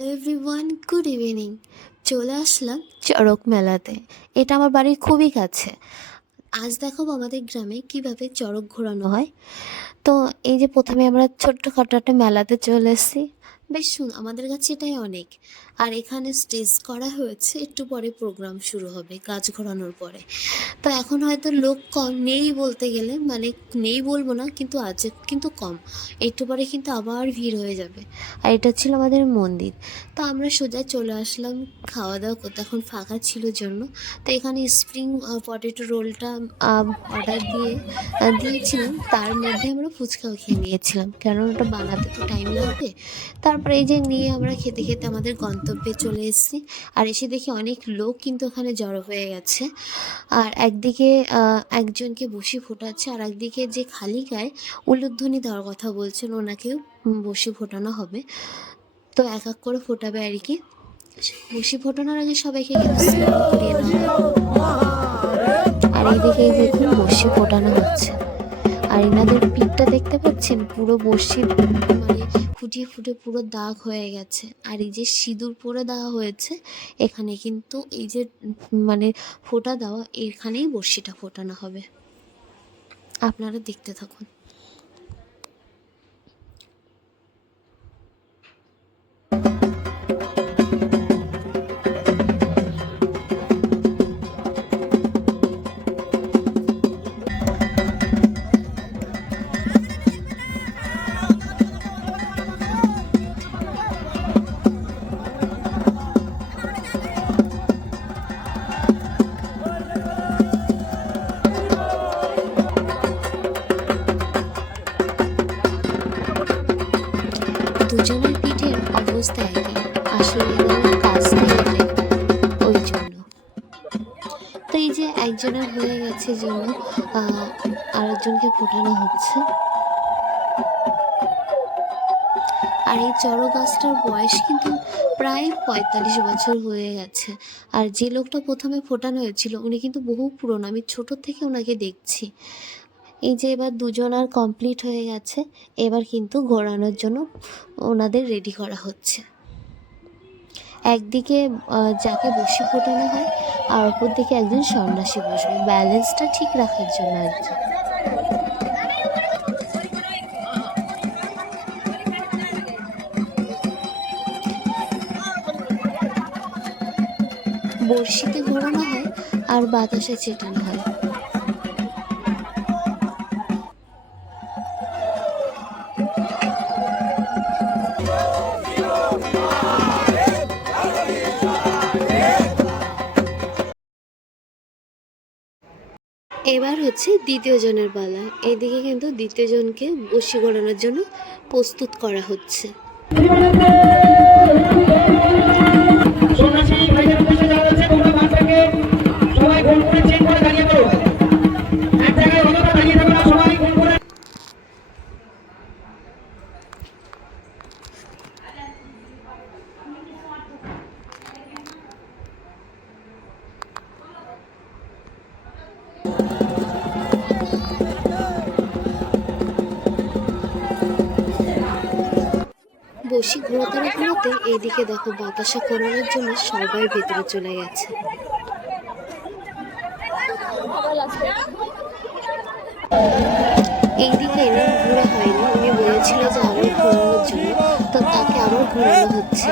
Everyone, good evening. চলে আসলাম চড়ক মেলাতে। এটা আমার বাড়ির খুবই কাছে। আজ দেখাবো আমাদের গ্রামে কিভাবে চড়ক ঘোরানো হয়। তো এই যে প্রথমে আমরা ছোট্টখাটো একটা মেলাতে চলে এসেছি। বেশ আমাদের কাছে এটাই অনেক। আর এখানে স্টেজ করা হয়েছে, একটু পরে প্রোগ্রাম শুরু হবে গাছ ঘোরানোর পরে। তো এখন হয়তো লোক কম নেই বলতে গেলে, মানে নেই বলবো না, কিন্তু আছে, কিন্তু কম। একটু পরে কিন্তু আবার ভিড় হয়ে যাবে। আর এটা ছিল আমাদের মন্দির। তো আমরা সোজা চলে আসলাম খাওয়া দাওয়া করতে, এখন ফাঁকা ছিল জন্য। তো এখানে স্প্রিং পটেটো রোলটা অর্ডার দিয়েছিলাম। তার মধ্যে আমরা ফুচকাও খেয়ে নিয়েছিলাম, কারণ ওটা বানাতে তো টাইম লাগবে। তারপরে এই যে নিয়ে আমরা খেতে খেতে আমাদের গন্তব্যে চলে এসেছি। আর এসে দেখি অনেক লোক কিন্তু ওখানে জড়ো হয়ে গেছে। আর একদিকে একজনকে বসি ফোটাচ্ছে, আর একদিকে যে খালি গায়ে উলুধ্বনি দেওয়ার কথা বলছেন, ওনাকেও বসি ফোটানো হবে। তো এক এক করে ফোটাবে আর কি। বসি ফোটানোর আগে সবাইকে কিন্তু স্নান করিয়ে নেওয়া হয়। আর এইদিকে দেখুন বসি ফোটানো হচ্ছে। আর এনাদের পিঠটা দেখতে পাচ্ছেন, পুরো বসি মানে ফুটিয়ে ফুটে পুরো দাগ হয়ে গেছে। আর এই যে সিঁদুর পরে দেওয়া হয়েছে এখানে, কিন্তু এই যে মানে ফোঁটা দেওয়া, এখানেই বড়শিটা ফোটানো হবে। আপনারা দেখতে থাকুন। দুজনের পিঠের অবস্থা একই, আসলে এদের কাজটাই এটাই, ওই জন্য। তো এই যে একজনের হয়ে গেছে জন্য আরেকজনকে ফোটানো হচ্ছে। আর এই চড়ক গাছটার বয়স কিন্তু প্রায় ৪৫ বছর হয়ে গেছে। আর যে লোকটা প্রথমে ফোটানো হয়েছিল উনি কিন্তু বহু পুরনো, আমি ছোট থেকে ওনাকে দেখছি। এই যে এবার দুজন আর কমপ্লিট হয়ে গেছে, এবার কিন্তু ঘোরানোর জন্য ওনাদের রেডি করা হচ্ছে। একদিকে যাকে বসি ফোটানো হয়, আর অপর দিকে একজন সন্ন্যাসী বসবে ব্যালেন্সটা ঠিক রাখার জন্য আর কি। বড়শিতে ঘোরানো হয় আর বাতাসে চেটানো হয়। এবার হচ্ছে দ্বিতীয় জনের পালা। এদিকে কিন্তু দ্বিতীয় জনকে বশি ঘোরানোর জন্য প্রস্তুত করা হচ্ছে। বশি ঘোরাতে না ঘোরাতে এইদিকে দেখো বাতাসা করানোর জন্য সবাই ভেতরে চলে গেছে। এইদিকে এনার ঘোরা হয়নি, উনি বলেছিল যে আবার ঘোরানোর জন্য, তো তাকে আবার ঘোরানো হচ্ছে।